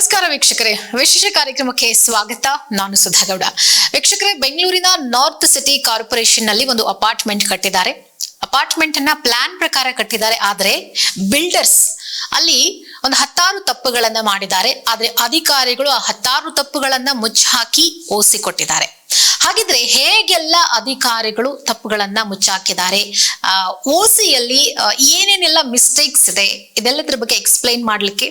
ನಮಸ್ಕಾರ ವೀಕ್ಷಕರೇ, ವಿಶೇಷ ಕಾರ್ಯಕ್ರಮಕ್ಕೆ ಸ್ವಾಗತ. ನಾನು ಸುಧಾಗೌಡ. ವೀಕ್ಷಕರೇ, ಬೆಂಗಳೂರಿನ ನಾರ್ತ್ ಸಿಟಿ ಕಾರ್ಪೊರೇಷನ್ ನಲ್ಲಿ ಒಂದು ಅಪಾರ್ಟ್ಮೆಂಟ್ ಕಟ್ಟಿದ್ದಾರೆ. ಅಪಾರ್ಟ್ಮೆಂಟ್ ಅನ್ನ ಪ್ಲಾನ್ ಪ್ರಕಾರ ಕಟ್ಟಿದ್ದಾರೆ. ಆದ್ರೆ ಬಿಲ್ಡರ್ಸ್ ಅಲ್ಲಿ ಒಂದು 10 ತಪ್ಪುಗಳನ್ನ ಮಾಡಿದ್ದಾರೆ. ಆದ್ರೆ ಅಧಿಕಾರಿಗಳು ಆ 10 ತಪ್ಪುಗಳನ್ನ ಮುಚ್ಚಾಕಿ ಓಸಿ ಕೊಟ್ಟಿದ್ದಾರೆ. ಹಾಗಿದ್ರೆ ಹೇಗೆಲ್ಲ ಅಧಿಕಾರಿಗಳು ತಪ್ಪುಗಳನ್ನ ಮುಚ್ಚಾಕಿದ್ದಾರೆ, ಓಸಿಯಲ್ಲಿ ಏನೇನೆಲ್ಲ ಮಿಸ್ಟೇಕ್ಸ್ ಇದೆ, ಇದೆಲ್ಲದರ ಬಗ್ಗೆ ಎಕ್ಸ್ಪ್ಲೈನ್ ಮಾಡ್ಲಿಕ್ಕೆ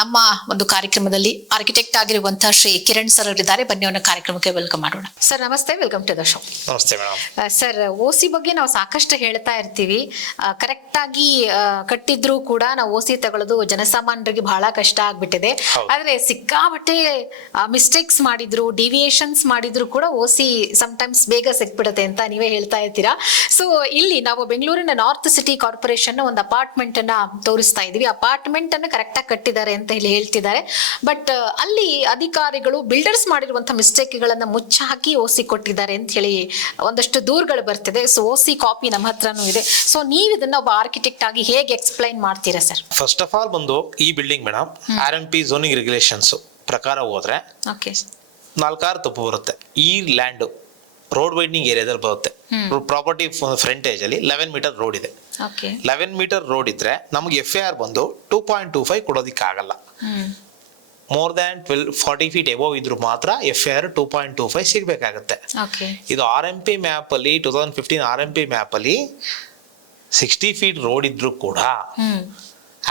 ನಮ್ಮ ಒಂದು ಕಾರ್ಯಕ್ರಮದಲ್ಲಿ ಆರ್ಕಿಟೆಕ್ಟ್ ಆಗಿರುವಂತಹ ಶ್ರೀ ಕಿರಣ್ ಸರ್ ಅವರಿದ್ದಾರೆ. ಬನ್ನಿ ಅವರ ಕಾರ್ಯಕ್ರಮಕ್ಕೆ ವೆಲ್ಕಮ್ ಮಾಡೋಣ. ಸರ್ ನಮಸ್ತೆ, ವೆಲ್ಕಮ್ ಟು ದ ಶೋ. ನಮಸ್ತೆ ಮೇಡಮ್. ಸರ್, ಓಸಿ ಬಗ್ಗೆ ನಾವು ಸಾಕಷ್ಟು ಹೇಳ್ತಾ ಇರ್ತೀವಿ. ಕರೆಕ್ಟ್ ಆಗಿ ಕಟ್ಟಿದ್ರು ಕೂಡ ನಾವು ಓಸಿ ತಗೊಳ್ಳೋದು ಜನಸಾಮಾನ್ಯರಿಗೆ ಬಹಳ ಕಷ್ಟ ಆಗ್ಬಿಟ್ಟಿದೆ. ಆದ್ರೆ ಸಿಕ್ಕಾಬಟ್ಟೆ ಮಿಸ್ಟೇಕ್ಸ್ ಮಾಡಿದ್ರು, ಡಿವಿಯೇಷನ್ಸ್ ಮಾಡಿದ್ರು ಕೂಡ ಓಸಿ ಸಮ್ಟೈಮ್ಸ್ ಬೇಗ ಸಿಕ್ಬಿಡುತ್ತೆ ಅಂತ ನೀವೇ ಹೇಳ್ತಾ ಇರ್ತೀರಾ. ಸೊ ಇಲ್ಲಿ ನಾವು ಬೆಂಗಳೂರಿನ ನಾರ್ತ್ ಸಿಟಿ ಕಾರ್ಪೊರೇಷನ್ ಒಂದು ಅಪಾರ್ಟ್ಮೆಂಟ್ ಅನ್ನ ತೋರಿಸ್ತಾ ಇದೀವಿ. ಅಪಾರ್ಟ್ಮೆಂಟ್ ಅನ್ನ ಕರೆಕ್ಟ್ ಆಗಿ ಕಟ್ಟಿದ್ದಾರೆ ಅಂತ ಹೇಳಿ ಹೇಳ್ತಿದ್ದಾರೆ. ಬಟ್ ಅಲ್ಲಿ ಅಧಿಕಾರಿಗಳು ಬಿಲ್ಡರ್ಸ್ ಮಾಡಿರುವಂತಹ ಮಿಸ್ಟೇಕ್ ಗಳನ್ನ ಮುಚ್ಚಾಕಿ ಓಸಿ ಕೊಟ್ಟಿದ್ದಾರೆ ಅಂತ ಹೇಳಿ ಒಂದಷ್ಟು ದೂರುಗಳು ಬರ್ತಿದೆ. ಸೊ ಓಸಿ ಕಾಪಿ ನಮ್ಮ ಹತ್ರನೂ ಇದೆ. ಸೊ ನೀವು ಇದನ್ನ ಒಬ್ಬ ಆರ್ಕಿಟೆಕ್ಟ್ ಆಗಿ ಹೇಗೆ ಎಕ್ಸ್ಪ್ಲೈನ್ ಮಾಡ್ತೀರಾ ಸರ್? ಫಸ್ಟ್ ಆಫ್ ಆಲ್ ಬಂದು ಈ building madam RMP zoning regulations ಪ್ರಕಾರ ಹೋದ್ರೆ 4 ತಪ್ಪು ಬರುತ್ತೆ. ಈ ಲ್ಯಾಂಡ್ ರೋಡ್ ವೈಡ್ನಿಂಗ್ ಏರಿಯಾದಲ್ಲಿ ಬರುತ್ತೆ. ಪ್ರಾಪರ್ಟಿ ಫ್ರಂಟೇಜ್ ಅಲ್ಲಿ 11 ಮೀಟರ್ ರೋಡ್ ಇದೆ. 11 ಮೀಟರ್ ರೋಡ್ ಇದ್ರೆ ನಮ್ಗೆ FAR ಬಂದು 2.25 ಕೊಡೋದಿಕ್ಕೆ ಆಗಲ್ಲ. ಮೋರ್ ದ್ಯಾನ್ 40 ಫೀಟ್ ಎಬೋವ್ ಇದ್ರು ಮಾತ್ರ FAR 2.25 ಸಿಗ್ಬೇಕಾಗತ್ತೆ. ಇದು RMP ಮ್ಯಾಪ್ ಅಲ್ಲಿ 2015 RMP ಮ್ಯಾಪ್ ಅಲ್ಲಿ 60 ಫೀಟ್ ರೋಡ್ ಇದ್ರು ಕೂಡ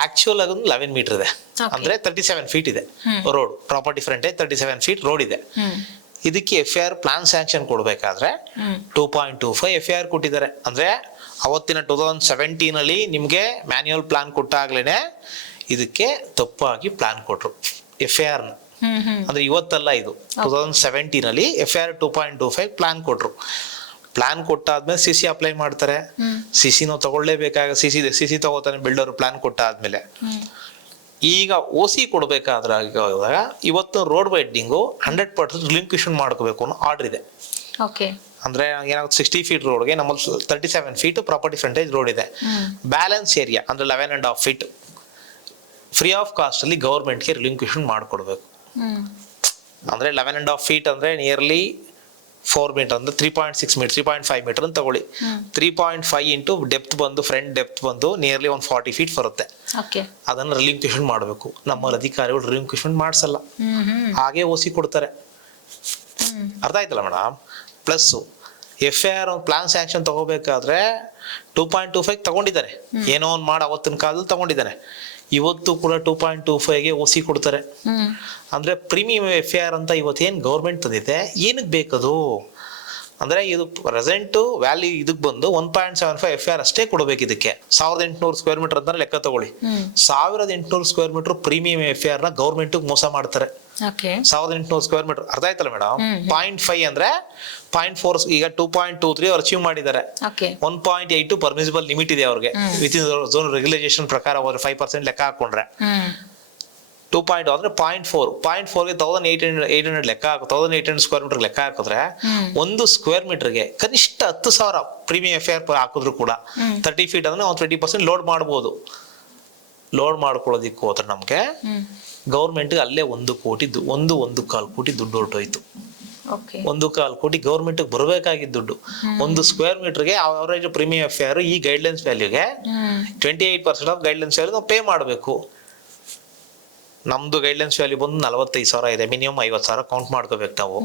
ಆಕ್ಚುಯಲ್ ಆಗಿ 11 ಮೀಟರ್ ಇದೆ. ಅಂದ್ರೆ 37 ಫೀಟ್ ಇದೆ road. Property frontage 37 feet road ಇದೆ. ಇದಕ್ಕೆ FAR ಪ್ಲಾನ್ ಸ್ಯಾಂಕ್ಷನ್ ಕೊಡ್ಬೇಕಾದ್ರೆ 2.25 FAR ಕೊಟ್ಟಿದ್ದಾರೆ. ಅಂದ್ರೆ ಅವತ್ತಿನ 2017 ಅಲ್ಲಿ ನಿಮ್ಗೆ ಮ್ಯಾನ್ಯುಯಲ್ ಪ್ಲಾನ್ ಕೊಟ್ಟಾಗ್ಲೇನೆ ಇದಕ್ಕೆ ತಪ್ಪಾಗಿ ಪ್ಲಾನ್ ಕೊಟ್ರು FAR ನ. ಅಂದ್ರೆ ಇವತ್ತಲ್ಲ, ಇದು 2017 ಅಲ್ಲಿ FAR 2.25 ಪ್ಲಾನ್ ಕೊಟ್ರು. ಪ್ಲಾನ್ ಕೊಟ್ಟಾದ್ಮೇಲೆ CC ಅಪ್ಲೈ ಮಾಡ್ತಾರೆ. CC ನಾವು ತಗೊಳ್ಳೇಬೇಕಾಗ CC ತಗೋತಾನೆ ಬಿಲ್ಡರ್ ಪ್ಲಾನ್ ಕೊಟ್ಟಾದ್ಮೇಲೆ. ಈಗ OC ಕೊಡ್ಬೇಕಾದ್ರೆ ಇವತ್ತು ರೋಡ್ ವೈಡ್ನಿಂಗು 100% ರಿಲಿಂಕ್ವಿಷನ್ ಮಾಡ್ಕೋಬೇಕು ಅನ್ನೋ ಆರ್ಡರ್ ಇದೆ. ಅಂದ್ರೆ ಏನಾಗುತ್ತೆ, 60 ಫೀಟ್ ರೋಡ್ಗೆ ನಮ್ಮಲ್ಲಿ 37 ಫೀಟ್ ಪ್ರಾಪರ್ಟಿ ಫ್ರಂಟೇಜ್ ರೋಡ್ ಇದೆ. ಬ್ಯಾಲೆನ್ಸ್ ಏರಿಯಾ ಅಂದ್ರೆ 11.5 ಫೀಟ್ ಫ್ರೀ ಆಫ್ ಕಾಸ್ಟ್ ಅಲ್ಲಿ ಗವರ್ಮೆಂಟ್ಗೆ ರಿಲಿಂಕ್ವಿಷನ್ ಮಾಡ್ಕೊಡ್ಬೇಕು. ಅಂದ್ರೆ 11.5 ಫೀಟ್ ಅಂದ್ರೆ ನಿಯರ್ಲಿ 4 ಮೀಟರ್ ಅಂದ್ರೆ 3.6 ಮೀಟರ್ 3.5 ಮೀಟರ್ ಅಂತ ತಗೊಳ್ಳಿ. 3.5 ಇಂಟು ಡೆಪ್ತ್ ಬಂದು ಫ್ರಂಟ್ ಡೆಪ್ತ್ ಬಂದು ನಿಯರ್ಲಿ 40 ಫೀಟ್ ಬರುತ್ತೆ. ಅದನ್ನ ರಿಲಿಂಕ್ವಿಷನ್ ಮಾಡಬೇಕು. ನಮ್ಮ ಅಧಿಕಾರಿಗಳು ರಿಲಿಂಕ್ವಿಷನ್ ಮಾಡ್ಸಲ್ಲ, ಹಾಗೆ OC ಕೊಡ್ತಾರೆ. ಅರ್ಥ ಆಯ್ತಲ್ಲ madam? Plus FAR plan sanction ತಗೋಬೇಕಾದ್ರೆ 2.25 ತಗೊಂಡಿದ್ದಾರೆ. ಏನೋ ಒಂದು ಮಾಡಿ ಅವತ್ತಿನ ಕಾಲದಲ್ಲಿ ತಗೊಂಡಿದ್ದಾನೆ. ಇವತ್ತು ಕೂಡ 2.25ಗೆ OC ಕೊಡ್ತಾರೆ. ಅಂದ್ರೆ ಪ್ರೀಮಿಯಂ FAR ಅಂತ ಇವತ್ತೇನ್ ಗೌರ್ಮೆಂಟ್ ತಂದಿದೆ, ಏನಕ್ಕೆ ಬೇಕದು ಅಂದ್ರೆ ಇದು ಪ್ರೆಸೆಂಟ್ ವ್ಯಾಲ್ಯೂ ಇದಕ್ ಬಂದು 1.75 FAR ಅಷ್ಟೇ ಕೊಡ್ಬೇಕು. ಇದಕ್ಕೆ 1800 ಸ್ಕ್ವೇರ್ ಮೀಟರ್ ಅಂತ ಲೆಕ್ಕ ತಗೊಳ್ಳಿ. 1800 ಸ್ಕ್ವೇರ್ ಮೀಟರ್ ಪ್ರೀಮಿಯಂ FAR ನ ಗೌರ್ಮೆಂಟ್ ಮೋಸ ಮಾಡ್ತಾರೆ. 1800 ಸ್ಕ್ವೇರ್ ಮೀಟರ್. ಅರ್ಥ ಆಯ್ತಲ್ಲ ಮೇಡಮ್? 0.5 ಅಂದ್ರೆ 0.4 ಈಗ 2.23 ಅವ್ರು ಅಚೀವ್ ಮಾಡಿದ್ದಾರೆ. 1.82 ಪರ್ಮಿಸಿಬಲ್ ಲಿಮಿಟ್ ಇದೆ ಅವ್ರಿಗೆ ವಿತ್ ಇನ್ ಝೋನ್ ರೆಗ್ಯುಲೇಷನ್ ಪ್ರಕಾರ. ಅವ್ರು 5% ಲೆಕ್ಕ ಹಾಕೊಂಡ್ರೆ 2.0 ಅಂದ್ರೆ 0.4ಗೆ 1800 ಲೆಕ್ಕ 1800 ಸ್ಕ್ವೇರ್ ಮೀಟರ್ ಲೆಕ್ಕ ಹಾಕಿದ್ರೆ ಒಂದು ಸ್ಕ್ವೇರ್ ಮೀಟರ್ಗೆ ಕನಿಷ್ಠ 10,000 ಪ್ರೀಮಿಯಂ FAR ಹಾಕಿದ್ರು ಕೂಡ 30 ಫೀಟ್ ಅಂದ್ರೆ 20% ಲೋಡ್ ಮಾಡ್ಬೋದು. ಲೋಡ್ ಮಾಡ್ಕೊಳ್ಳೋದಿಕ್ಕೆ ಹೋದ್ರೆ ನಮ್ಗೆ ಗೌರ್ಮೆಂಟ್ ಅಲ್ಲೇ 1 ಕೋಟಿ 1.25 ಕೋಟಿ ದುಡ್ಡು ಹೊರಟೋಯ್ತು. 1.25 ಕೋಟಿ ಗೌರ್ಮೆಂಟ್ ಬರಬೇಕಾಗಿದ್ದ ದುಡ್ಡು. ಒಂದು ಸ್ಕ್ವೇರ್ ಮೀಟರ್ಗೆ ಅವರೇಜ್ ಪ್ರೀಮಿಯಂ FAR ಈ ಗೈಡ್ಲೈನ್ಸ್ ವ್ಯಾಲ್ಯೂಗೆ 28% ಆಫ್ ಗೈಡ್ಲೈನ್ಸ್ ವ್ಯಾಲ್ಯೂ ನಾವು ಪೇ ಮಾಡಬೇಕು. ನಮ್ದು ಗೈಡ್ಲೈನ್ಸ್ ವ್ಯಾಲ್ಯೂ ಬಂದು 45,000 ಇದೆ. ಮಿನಿಮಮ್ 50,000 ಕೌಂಟ್ ಮಾಡ್ಕೋಬೇಕು ನಾವು.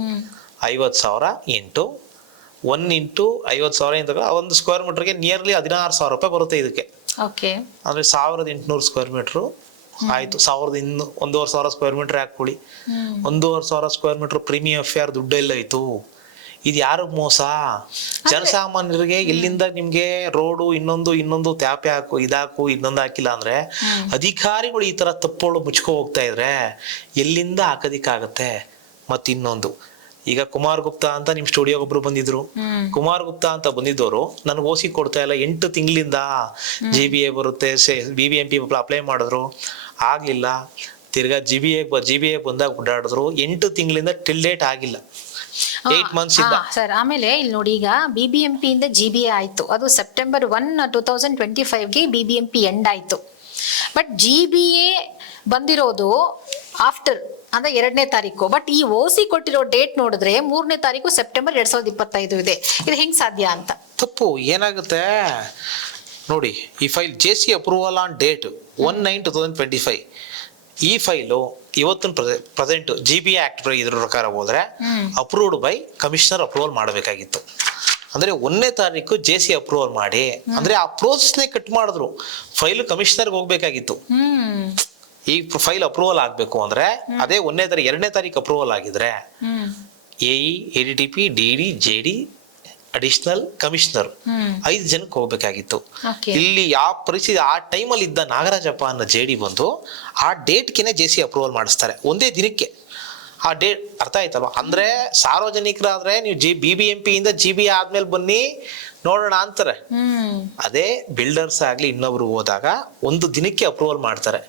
50,000 ಇಂಟು 1 ಇಂಟು 50,000 ಇಂದ ಒಂದು ಸ್ಕ್ವೇರ್ ಮೀಟರ್ಗೆ ನಿಯರ್ಲಿ 16,000 ರೂಪಾಯಿ ಬರುತ್ತೆ ಇದಕ್ಕೆ. ಅಂದ್ರೆ 1800 ಸ್ಕ್ವೇರ್ ಮೀಟರ್ ಆಯ್ತು. 1,500 ಸ್ಕ್ವೇರ್ ಮೀಟರ್ ಹಾಕೊಳ್ಳಿ. 1,500 ಸ್ಕ್ವೇರ್ ಮೀಟರ್ ಪ್ರೀಮಿಯಂ FAR ದುಡ್ಡೆಲ್ಲ ಆಯ್ತು. ಇದು ಯಾರು ಮೋಸ? ಜನಸಾಮಾನ್ಯರಿಗೆ ಎಲ್ಲಿಂದ ನಿಮ್ಗೆ ರೋಡು ಇನ್ನೊಂದು ತ್ಯಾಪೆ ಹಾಕು ಇದಾಕು ಇನ್ನೊಂದು ಹಾಕಿಲ್ಲ ಅಂದ್ರೆ ಅಧಿಕಾರಿಗಳು ಈ ತರ ತಪ್ಪುಗಳು ಮುಚ್ಕೊ ಹೋಗ್ತಾ ಇದ್ರೆ ಎಲ್ಲಿಂದ ಹಾಕೋದಿಕ್ಕಾಗತ್ತೆ? ಮತ್ತಿನ್ನೊಂದು, ಈಗ ಕುಮಾರ್ ಗುಪ್ತಾ ಅಂತ ನಿಮ್ ಸ್ಟುಡಿಯೋಗೆ ಒಬ್ರು ಬಂದಿದ್ರು. ಕುಮಾರ್ ಗುಪ್ತಾ ಅಂತ ಬಂದಿದ್ದವರು ನನಗೆ OC ಕೊಡ್ತಾ ಇಲ್ಲ, 8 ತಿಂಗಳಿಂದ GBA ಬರುತ್ತೆ BBMP ಅಪ್ಲೈ ಮಾಡಿದ್ರು, ಆಗ್ಲಿಲ್ಲ. ತಿರ್ಗಾ GBA ಬಂದಾಗ ಓಡಾಡಿದ್ರು. 8 ತಿಂಗಳಿಂದ ಟಿಲ್ ಡೇಟ್ ಆಗಿಲ್ಲ. 8 ಮಂತ್ಸ್ ಇಂದ. ಸರ್, ಆಮೇಲೆ ಇಲ್ಲಿ ನೋಡಿ, ಈಗ BBMP ಇಂದ GBA ಆಯ್ತು. ಅದು ಸೆಪ್ಟೆಂಬರ್ 1, 2025ಗೆ BBMP ಎಂಡ್ ಆಯ್ತು. ಬಟ್ GBA ಬಂದಿರೋದು ಆಫ್ಟರ್ ಅಂದ್ರೆ 2ನೇ ತಾರೀಕು. ಬಟ್ ಈ ಓಸಿ ಕೊಟ್ಟಿರೋ ಡೇಟ್ ನೋಡಿದ್ರೆ 3ನೇ ತಾರೀಕು ಸೆಪ್ಟೆಂಬರ್ 2025 ಇದೆ. ಇದು ಹೆಂಗ್ ಸಾಧ್ಯ ಅಂತ? ತಪ್ಪು ಏನಾಗುತ್ತೆ ನೋಡಿ, ಈ file JC approval on date 1/9/2025. ಈ ಫೈಲು ಇವತ್ತಿನ ಪ್ರೆಸೆಂಟ್ GBA ಆಕ್ಟ್ ಇದ್ರ ಪ್ರಕಾರ ಹೋದ್ರೆ ಅಪ್ರೂವ್ಡ್ ಬೈ ಕಮಿಷನರ್ ಅಪ್ರೂವಲ್ ಮಾಡಬೇಕಾಗಿತ್ತು. ಅಂದ್ರೆ 1ನೇ ತಾರೀಕು JC ಅಪ್ರೂವಲ್ ಮಾಡಿ, ಅಂದ್ರೆ ಆ ಪ್ರೋಸೆಸ್ನೇ ಕಟ್ ಮಾಡಿದ್ರು. ಫೈಲ್ ಕಮಿಷನರ್ಗೆ ಹೋಗ್ಬೇಕಾಗಿತ್ತು. ಈ ಫೈಲ್ ಅಪ್ರೂವಲ್ ಆಗ್ಬೇಕು ಅಂದ್ರೆ ಅದೇ 1ನೇ ತಾರೀಕು 2ನೇ ತಾರೀಕು ಅಪ್ರೂವಲ್ ಆಗಿದ್ರೆ AE ADTP DD JD additional commissioner 5 ಜನಕ್ಕೆ ಹೋಗ್ಬೇಕಾಗಿತ್ತು. ಇಲ್ಲಿ ಯಾವ ಪರಿಸ್ಥಿತಿ ಆ ಟೈಮಲ್ಲಿ ಇದ್ದ ನಾಗರಾಜಪ್ಪ ಅನ್ನೋ JD ಬಂದು ಆ ಡೇಟ್ಗೆನೆ JC ಅಪ್ರೂವಲ್ ಮಾಡಿಸ್ತಾರೆ, ಒಂದೇ ದಿನಕ್ಕೆ. ಆ ಡೇಟ್ ಅರ್ಥ ಆಯ್ತಲ್ವಾ? ಅಂದ್ರೆ ಸಾರ್ವಜನಿಕರಾದ್ರೆ ನೀವು BBMP ಇಂದ GBA ಆದ್ಮೇಲೆ ಬನ್ನಿ ನೋಡೋಣ ಅಂತಾರೆ. ಅದೇ ಬಿಲ್ಡರ್ಸ್ ಆಗ್ಲಿ ಇನ್ನೊಬ್ರು ಹೋದಾಗ ಒಂದು ದಿನಕ್ಕೆ ಅಪ್ರೂವಲ್ ಮಾಡ್ತಾರೆ.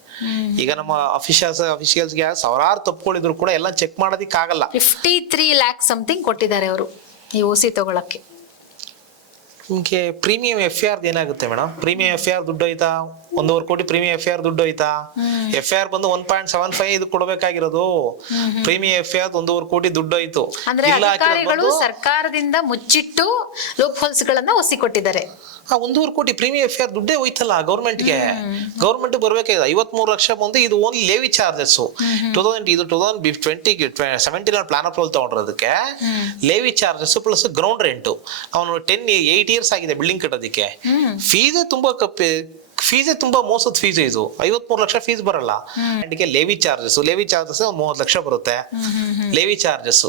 ಈಗ ನಮ್ಮ ಅಫಿಷಿಯಲ್ಸ್ಗೆ ಸಾವಿರಾರು ತಪ್ಪುಗಳಿದ್ರು ಕೂಡ ಎಲ್ಲ ಚೆಕ್ ಮಾಡೋದಿಕ್ಕಾಗಲ್ಲ. 53 lakhs ಸಮಥಿಂಗ್ ಕೊಟ್ಟಿದ್ದಾರೆ ಅವರು ಈ ಓಸಿ ತಗೊಳಕ್ಕೆ. ನಿಮ್ಗೆ ಪ್ರೀಮಿಯಂ FIR ಏನಾಗುತ್ತೆ ಮೇಡಮ್? ಪ್ರೀಮಿಯಂ FIR ದುಡ್ಡು ಹೋಯ್ತಾ? 1.5 ಕೋಟಿ ಪ್ರೀಮಿಯಂ FIR ದುಡ್ಡು ಹೋಯ್ತಾ? FIR ಬಂದು 1.75 ಇದು ಕೊಡ್ಬೇಕಾಗಿರೋದು. ಪ್ರೀಮಿಯಂ FIR 1.5 ಕೋಟಿ ದುಡ್ಡು ಹೋಯ್ತು. ಅಂದ್ರೆ ಅಧಿಕಾರಿಗಳು ಸರ್ಕಾರದಿಂದ ಮುಚ್ಚಿಟ್ಟು ಲೂಪ್ ಹೋಲ್ಸ್ ಗಳನ್ನ ಒಸಿ ಕೊಟ್ಟಿದ್ದಾರೆ. 1.5 ಕೋಟಿ ಪ್ರೀಮಿಯಂ FIR ದುಡ್ಡೇ ಹೋಯ್ತಲ್ಲ ಗೌರ್ಮೆಂಟ್ಗೆ. ಗೌರ್ಮೆಂಟ್ ಬರ್ಬೇಕಾಗಿದೆ 53 ಲಕ್ಷ ಬಂದು. ಇದು only levy charges. 2017 plan approval ತಗೊಂಡಿರೋದಕ್ಕೆ levy charges plus ground rent. ಅವನು 8 years ಆಗಿದೆ ಬಿಲ್ಡಿಂಗ್ ಕಟ್ಟೋದಕ್ಕೆ. ಫೀಸೇ ತುಂಬಾ ಮೋಸದ ಫೀಸ್. ಇದು 53 ಲಕ್ಷ ಫೀಸ್ ಬರಲ್ಲ. ಲೇವಿ ಚಾರ್ಜಸ್ ಒಂದು 30 ಲಕ್ಷ ಬರುತ್ತೆ. Levy charges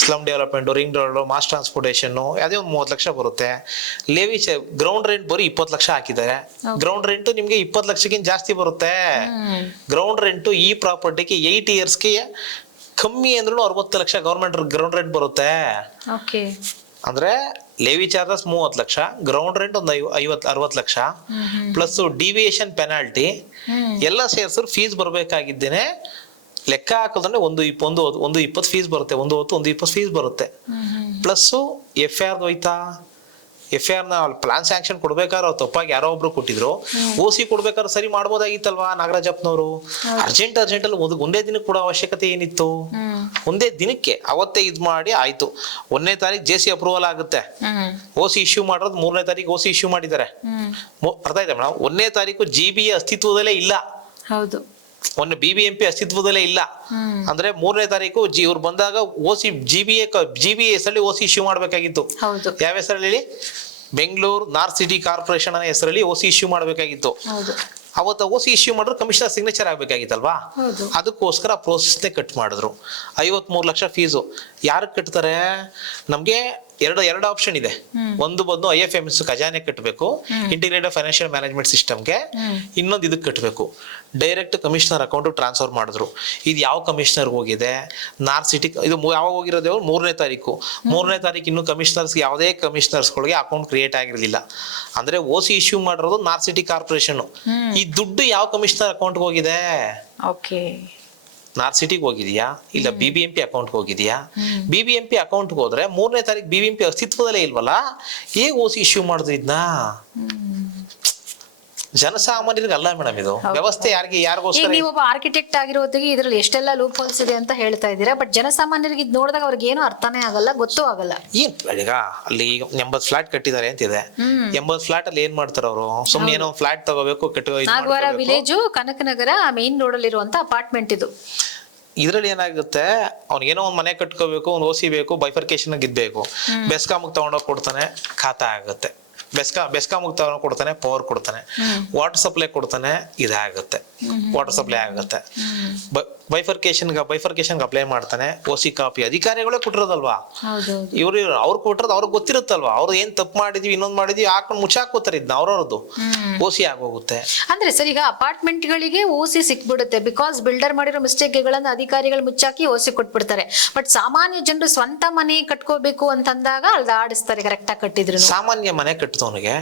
slum development, ring road, mass transportation ಅದೇ ಒಂದು 30 ಲಕ್ಷ ಬರುತ್ತೆ. ಲೇವಿ ಗ್ರೌಂಡ್ ರೆಂಟ್ ಬರೀ 20 ಲಕ್ಷ ಹಾಕಿದ್ದಾರೆ. ಗ್ರೌಂಡ್ ರೆಂಟ್ ನಿಮ್ಗೆ 20 ಲಕ್ಷಕ್ಕಿಂತ ಜಾಸ್ತಿ ಬರುತ್ತೆ. ಗ್ರೌಂಡ್ ರೆಂಟ್ ಈ ಪ್ರಾಪರ್ಟಿಗೆ 8 yearsಗೆ ಕಮ್ಮಿ ಅಂದ್ರೂ 60 ಲಕ್ಷ ಗೌರ್ಮೆಂಟ್ ಗ್ರೌಂಡ್ ರೆಂಟ್ ಬರುತ್ತೆ. ಅಂದ್ರೆ Levi charges 30 lakh, ground rent ಒಂದು 50-60 ಲಕ್ಷ ಪ್ಲಸ್ ಡಿವಿಯೇಷನ್ ಪೆನಾಲ್ಟಿ ಎಲ್ಲ ಸೇರ್ಸಿದ್ರು ಫೀಸ್ ಬರ್ಬೇಕಾಗಿದ್ದೇನೆ. ಲೆಕ್ಕ ಹಾಕೋದ್ರೆ 120 ಫೀಸ್ ಬರುತ್ತೆ. 120 ಫೀಸ್ ಬರುತ್ತೆ. ಪ್ಲಸ್ FIR ಹೋಯ್ತಾ? FIR ನ ಪ್ಲಾನ್ ಸ್ಯಾಂಕ್ಷನ್ ಕೊಡ್ಬೇಕಾದ್ರೆ ಅವ್ರು ತಪ್ಪಾಗಿ ಯಾರೋ ಒಬ್ರು ಕೊಟ್ಟಿದ್ರು. OC ಕೊಡ್ಬೇಕಾದ್ರೆ ಸರಿ ಮಾಡ್ಬೋದಾಗಿತ್ತಲ್ವಾ ನಾಗರಾಜಪ್ಪನವರು? ಅರ್ಜೆಂಟ್ ಅಲ್ಲಿ ಒಂದೇ ದಿನಕ್ಕೆ ಕೊಡೋ ಅವಶ್ಯಕತೆ ಏನಿತ್ತು? ಒಂದೇ ದಿನಕ್ಕೆ ಅವತ್ತೇ ಇದ್ ಮಾಡಿ ಆಯ್ತು. 1ನೇ ತಾರೀಕು JC ಅಪ್ರೂವಲ್ ಆಗುತ್ತೆ. OC ಇಶ್ಯೂ ಮಾಡೋದು 3ನೇ ತಾರೀಕು OC ಇಶ್ಯೂ ಮಾಡಿದ್ದಾರೆ. ಅರ್ಥ ಆಯ್ತಾ ಮೇಡಮ್? 1ನೇ ತಾರೀಕು GBA ಅಸ್ತಿತ್ವದಲ್ಲೇ ಇಲ್ಲ. ಹೌದು, BBMP ಅಸ್ತಿತ್ವದಲ್ಲೇ ಇಲ್ಲ. ಅಂದ್ರೆ 3ನೇ ತಾರೀಕು ಇವ್ರು ಬಂದಾಗ OC GBA ಹೆಸರಲ್ಲಿ OC ಇಶ್ಯೂ ಮಾಡ್ಬೇಕಾಗಿತ್ತು. ಯಾವ ಹೆಸರಲ್ಲಿ ಹೇಳಿ? ಬೆಂಗಳೂರು ನಾರ್ತ್ ಸಿಟಿ ಕಾರ್ಪೊರೇಷನ್ ಅನ್ನೋ ಹೆಸರಲ್ಲಿ OC ಇಶ್ಯೂ ಮಾಡ್ಬೇಕಾಗಿತ್ತು. ಅವತ್ತು OC ಇಶ್ಯೂ ಮಾಡಿದ್ರು ಕಮಿಷನರ್ ಸಿಗ್ನೇಚರ್ ಆಗ್ಬೇಕಾಗಿತ್ತಲ್ವಾ? ಅದಕ್ಕೋಸ್ಕರ ಪ್ರೋಸೆಸ್ನೇ ಕಟ್ ಮಾಡಿದ್ರು. 53 ಲಕ್ಷ ಫೀಸು ಯಾರಿಗೆ ಕಟ್ತಾರೆ? ನಮ್ಗೆ ಎರಡು ಆಪ್ಷನ್ ಇದೆ. ಒಂದು ಬಂದು IFMS ಖಜಾನೆ ಕಟ್ಟಬೇಕು, ಇಂಟಿಗ್ರೇಟೆಡ್ ಫೈನಾನ್ಷಿಯಲ್ ಮ್ಯಾನೇಜ್ಮೆಂಟ್ ಸಿಸ್ಟಮ್ಗೆ. ಇನ್ನೊಂದು ಇದಕ್ಕೆ ಕಟ್ಟಬೇಕು, ಡೈರೆಕ್ಟ್ ಕಮಿಷನರ್ ಅಕೌಂಟ್ ಟ್ರಾನ್ಸ್ಫರ್ ಮಾಡಿದ್ರು. ಇದು ಯಾವ ಕಮಿಷನರ್ ಹೋಗಿದೆ? North city. ಇದು ಯಾವಾಗ ಹೋಗಿರೋದು? 3ನೇ ತಾರೀಕು. 3ನೇ ತಾರೀಕು ಇನ್ನು ಕಮಿಷನರ್ಸ್ ಯಾವುದೇ ಕಮಿಷನರ್ಸ್ಗಳಿಗೆ ಅಕೌಂಟ್ ಕ್ರಿಯೇಟ್ ಆಗಿರಲಿಲ್ಲ. ಅಂದ್ರೆ OC ಇಶ್ಯೂ ಮಾಡಿರೋದು ನಾರ್ತ್ ಸಿಟಿ ಕಾರ್ಪೊರೇಷನ್. ಈ ದುಡ್ಡು ಯಾವ ಕಮಿಷನರ್ ಅಕೌಂಟ್ ಹೋಗಿದೆ? ನಾರ್ತ್ ಸಿಟಿಗೆ ಹೋಗಿದ್ಯಾ ಇಲ್ಲ BBMP ಅಕೌಂಟ್ ಹೋಗಿದ್ಯಾ? BBMP ಅಕೌಂಟ್ ಹೋದ್ರೆ 3ನೇ ತಾರೀಕು BBMP ಅಸ್ತಿತ್ವದಲ್ಲೇ ಇಲ್ವಲ್ಲ, ಹೇಗೆ OC ಇಶ್ಯೂ ಮಾಡಿದ್ರು ಇದನ್ನ? ಜನಸಾಮಾನ್ಯರಿಗೆ ಅಲ್ಲ ಮೇಡಮ್, ಇದು ವ್ಯವಸ್ಥೆ ಯಾರಿಗೋಸ್ಕರ? ನೀವು ಒಬ್ಬ ಆರ್ಕಿಟೆಕ್ಟ್ ಆಗಿರೋದಿಗೆ ಇದ್ರಲ್ಲಿ ಎಷ್ಟೆಲ್ಲ ಲೂಪ್ ಹೋಲ್ಸ್ ಇದೆ ಅಂತ ಹೇಳ್ತಾ ಇದ್ದೀರಾ. ಬಟ್ ಜನಸಾಮಾನ್ಯರಿಗೆ ಇದು ನೋಡಿದಾಗ ಅವ್ರಿಗೆ ಏನು ಅರ್ಥನೇ ಆಗಲ್ಲ, ಗೊತ್ತೂ ಆಗಲ್ಲ. ಏನ್ ಈಗ ಅಲ್ಲಿ 80 ಫ್ಲಾಟ್ ಕಟ್ಟಿದ್ದಾರೆ ಅಂತಿದೆ. 80 ಫ್ಲಾಟ್ ಅಲ್ಲಿ ಏನ್ ಮಾಡ್ತಾರೆ ಅವರು? ಸುಮ್ನೆ ಏನೋ ಫ್ಲಾಟ್ ತಗೋಬೇಕು, Nagawara village Kanakanagara main road ಅಲ್ಲಿ ಇರುವಂತ ಅಪಾರ್ಟ್ಮೆಂಟ್ ಇದು. ಇದ್ರಲ್ಲಿ ಏನಾಗುತ್ತೆ, ಅವ್ನಿಗೇನೋ ಒಂದ್ ಮನೆ ಕಟ್ಕೋಬೇಕು, ಒಂದ್ OC ಬೇಕು, ಬೈಫರ್ಕೇಶನ್ ಇದ್ಬೇಕು. ಬೆಸ್ಕಾಮ್ಗೆ ತಗೊಂಡೋಗಿ ಕೊಡ್ತಾನೆ, ಖಾತಾ ಆಗುತ್ತೆ. ಬೆಸ್ಕಾಮ್ಗೆ ತಗೊಂಡು ಕೊಡ್ತಾನೆ, ಪವರ್ ಕೊಡ್ತಾನೆ. ವಾಟರ್ ಸಪ್ಲೈ ಕೊಡ್ತಾನೆ, ಇದಾಗುತ್ತೆ. ವಾಟರ್ ಸಪ್ಲೈ ಆಗುತ್ತೆ. ಬೈಫರ್ಕೇಶನ್ ಅಪ್ಲೈ ಮಾಡ್ತಾನೆ, OC ಕಾಪಿ ಅಧಿಕಾರಿಗಳೇ ಕೊಟ್ಟಿರೋದಲ್ವಾ? ಅವ್ರು ಕೊಟ್ಟಿರೋದು ಅವ್ರಿಗೆ ಗೊತ್ತಿರುತ್ತಲ್ವಾ? ಅವ್ರು ಏನ್ ತಪ್ಪು ಮಾಡಿದ್ವಿ, ಇನ್ನೊಂದ್ ಮಾಡಿದ್ವಿ, ಹಾಕೊಂಡು ಮುಚ್ಚಾಕೋತಾರೆ. ಇದನ್ನ ಅವ್ರವ್ರದ್ದು OC ಆಗೋಗುತ್ತೆ. ಅಂದ್ರೆ ಸರ್, ಈಗ ಅಪಾರ್ಟ್ಮೆಂಟ್ ಗಳಿಗೆ OC ಸಿಕ್ಬಿಡುತ್ತೆ. ಬಿಕಾಸ್ ಬಿಲ್ಡರ್ ಮಾಡಿರೋ ಮಿಸ್ಟೇಕ್ ಗಳನ್ನ ಅಧಿಕಾರಿಗಳು ಮುಚ್ಚಾಕಿ OC ಕೊಟ್ಬಿಡ್ತಾರೆ. ಬಟ್ ಸಾಮಾನ್ಯ ಜನರು ಸ್ವಂತ ಮನೆ ಕಟ್ಕೋಬೇಕು ಅಂತಂದಾಗ ಅಲ್ಲಿ ಆಡಿಸ್ತಾರೆ, ಕರೆಕ್ಟ್ ಆಗಿ ಕಟ್ಟಿದ್ರು. ಸಾಮಾನ್ಯ ಮನೆ ಕಟ್ಟಿದ್ರು ಕೆಲಸದವನಿಗೆ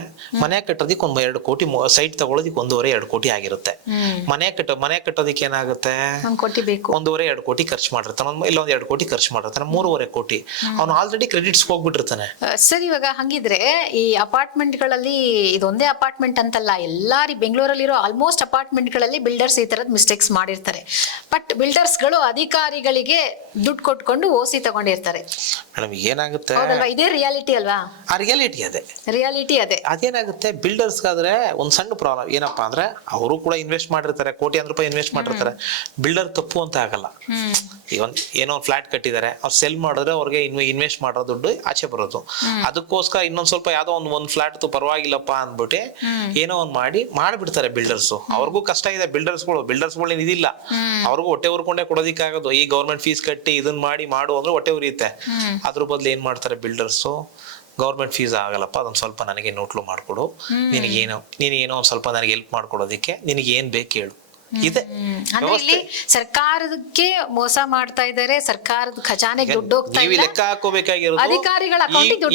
ಮನೆ ಕಟ್ಟೋದಿಕ್ಕೆ 1-2 ಕೋಟಿ, ಸೈಟ್ ತಗೊಳ್ಳೋದಿಕ್ಕೆ 1.5-2 ಕೋಟಿ ಆಗಿರುತ್ತೆ. ಮನೆ ಕಟ್ಟೋದಿಕ್ಕೆ ಏನಾಗುತ್ತೆ, 1 ಕೋಟಿ ಬೇಕು, 1.5-2 ಕೋಟಿ ಖರ್ಚು ಮಾಡಿರ್ತಾನೆ, ಇಲ್ಲ 2 ಕೋಟಿ ಖರ್ಚು ಮಾಡಿರ್ತಾನೆ, 3.5 ಕೋಟಿ ಅವ್ನು ಆಲ್ರೆಡಿ ಕ್ರೆಡಿಟ್ಸ್ ಹೋಗ್ಬಿಟ್ಟಿರ್ತಾನೆ. ಸರ್ ಇವಾಗ ಹಂಗಿದ್ರೆ ಈ ಅಪಾರ್ಟ್ಮೆಂಟ್ ಗಳಲ್ಲಿ ಇದೊಂದೇ ಅಪಾರ್ಟ್ಮೆಂಟ್ ಅಂತಲ್ಲ, ಎಲ್ಲಾರಿ ಬೆಂಗಳೂರಲ್ಲಿರೋ ಆಲ್ಮೋಸ್ಟ್ ಅಪಾರ್ಟ್ಮೆಂಟ್ ಗಳಲ್ಲಿ ಬಿಲ್ಡರ್ಸ್ ಈ ತರದ್ ಮಿಸ್ಟೇಕ್ಸ್ ಮಾಡಿರ್ತಾರೆ. ಬಟ್ ಬಿಲ್ಡರ್ಸ್ ಗಳು ಅಧಿಕಾರಿಗಳಿಗೆ ದುಡ್ಡು ಕೊಟ್ಕೊಂಡು ಓಸಿ ತಗೊಂಡಿರ್ತಾರೆ. ಮೇಡಮ್ ಏನಾಗುತ್ತೆ, ಇದೇ ರಿಯಾಲಿಟಿ ಅಲ್ವಾ? ಆ ರಿಯಾಲಿಟಿ ಅದೇ. ಅದೇನಾಗುತ್ತೆ, ಬಿಲ್ಡರ್ಸ್ಗಾದ್ರೆ ಒಂದ್ ಸಣ್ಣ ಪ್ರಾಬ್ಲಮ್ ಏನಪ್ಪಾ ಅಂದ್ರೆ, ಅವರು ಕೂಡ ಇನ್ವೆಸ್ಟ್ ಮಾಡಿರ್ತಾರೆ, ಕೋಟ್ಯಾಂತರ ರೂಪಾಯಿ ಇನ್ವೆಸ್ಟ್ ಮಾಡಿರ್ತಾರೆ. ಬಿಲ್ಡರ್ ತಪ್ಪು ಅಂತ ಆಗಲ್ಲ. ಈಗ ಏನೋ ಫ್ಲಾಟ್ ಕಟ್ಟಿದ್ದಾರೆ, ಅವ್ರು ಸೆಲ್ ಮಾಡಿದ್ರೆ ಅವ್ರಿಗೆ ಇನ್ವೆಸ್ಟ್ ಮಾಡೋ ದುಡ್ಡು ಆಚೆ ಬರೋದು. ಅದಕ್ಕೋಸ್ಕರ ಇನ್ನೊಂದ್ ಸ್ವಲ್ಪ ಯಾವ್ದೋ ಒಂದ್ ಫ್ಲಾಟ್ ಪರವಾಗಿಲ್ಲಪ್ಪ ಅಂದ್ಬಿಟ್ಟು ಏನೋ ಒಂದ್ ಮಾಡ್ಬಿಡ್ತಾರೆ ಬಿಲ್ಡರ್ಸ್. ಅವ್ರಿಗೂ ಕಷ್ಟ ಇದೆ, ಬಿಲ್ಡರ್ಸ್ಗಳು ಇದಿಲ್ಲ, ಅವ್ರಿಗೂ ಹೊಟ್ಟೆ ಉರ್ಕೊಂಡೇ ಕೊಡೋದಿಕ್ಕಾಗೋದು. ಈ ಗೌರ್ಮೆಂಟ್ ಫೀಸ್ ಕಟ್ಟಿ ಇದನ್ನ ಮಾಡು ಅಂದ್ರೆ ಹೊಟ್ಟೆ ಉರಿಯುತ್ತೆ. ಅದ್ರ ಬದಲು ಏನ್ ಮಾಡ್ತಾರೆ ಬಿಲ್ಡರ್ಸ್, ಗೌರ್ಮೆಂಟ್ ಫೀಸ್ ಆಗಲ್ಲಪ್ಪ, ಅದೊಂದ್ ಸ್ವಲ್ಪ ನನಗೆ ನೋಟ್ಲು ಮಾಡ್ಕೊಡು, ನೀನೇನೋ ಒಂದ್ ಸ್ವಲ್ಪ ನನಗೆ ಹೆಲ್ಪ್ ಮಾಡ್ಕೊಡೋದಿಕ್ಕೆ ನಿನಗೆ ಏನ್ ಬೇಕು ಹೇಳು. ಇದೆ ಇಲ್ಲಿ ಸರ್ಕಾರಕ್ಕೆ ಮೋಸ ಮಾಡ್ತಾ ಇದ್ದಾರೆ, ಸರ್ಕಾರದ ಖಜಾನೆಗೆ ದುಡ್ಡು ಹೋಗ್ತಾ ನೀವು ಲೆಕ್ಕ ಹಾಕೋಬೇಕಾಗಿರೋದು. ಅಧಿಕಾರಿಗಳ